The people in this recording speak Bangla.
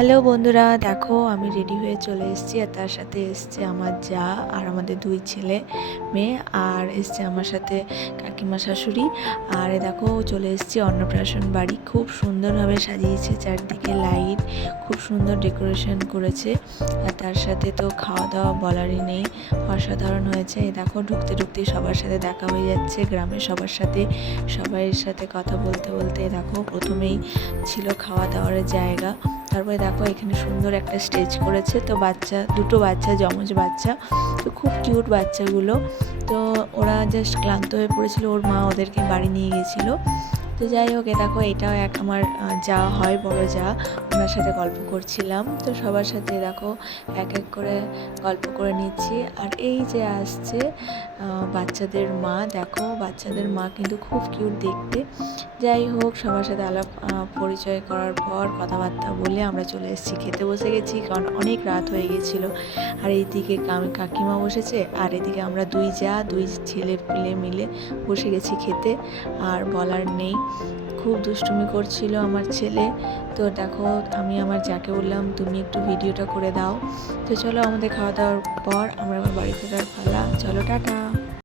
হ্যালো বন্ধুরা, দেখো আমি রেডি হয়ে চলে এসেছি আর তার সাথে এসছে আমার যা আর আমাদের দুই ছেলে মেয়ে আর এসছে আমার সাথে কাকিমা শাশুড়ি। আর দেখো চলে এসেছি অন্নপ্রাশন বাড়ি, খুব সুন্দরভাবে সাজিয়েছে, চারদিকে লাইট, খুব সুন্দর ডেকোরেশন করেছে। আর তার সাথে তো খাওয়া দাওয়া বলারই নেই, অসাধারণ হয়েছে। এই দেখো ঢুকতে ঢুকতে সবার সাথে দেখা হয়ে যাচ্ছে, গ্রামের সবার সাথে সবাইয়ের সাথে কথা বলতে বলতে দেখো প্রথমেই ছিল খাওয়া দাওয়ার জায়গা। তারপরে দেখো এখানে সুন্দর একটা স্টেজ করেছে, তো দুটো বাচ্চা, যমজ বাচ্চা, তো খুব কিউট বাচ্চাগুলো। তো ওরা জাস্ট ক্লান্ত হয়ে পড়েছিল, ওর মা ওদেরকে বাড়ি নিয়ে গেছিলো। তো যাই হোক, দেখো এটাও এক আমার যা হয়, বড় যা, ওনার সাথে গল্প করছিলাম। তো সবার সাথে দেখো এক এক করে গল্প করে নিচ্ছি। আর এই যে আসছে বাচ্চাদের মা, দেখো বাচ্চাদের মা কিন্তু খুব কিউট দেখতে। যাই হোক, সবার সাথে আলাপ পরিচয় করার পর কথাবার্তা বলে আমরা চলে এসেছি, খেতে বসে গেছি, কারণ অনেক রাত হয়ে গেছিলো। আর এইদিকে কাকিমা বসেছে, আর এদিকে আমরা দুই ছেলে পেলে মিলে বসে গেছি খেতে। আর বলার নেই, খুব দুষ্টুমি করছিল আমার ছেলে। তো দেখো আমি আমার যাকে বললাম তুমি একটু ভিডিওটা করে দাও। তো চলো, আমাদের খাওয়া দাওয়ার পর আমরা আমার বাড়ি ফেরার পালা, চলো টাটা।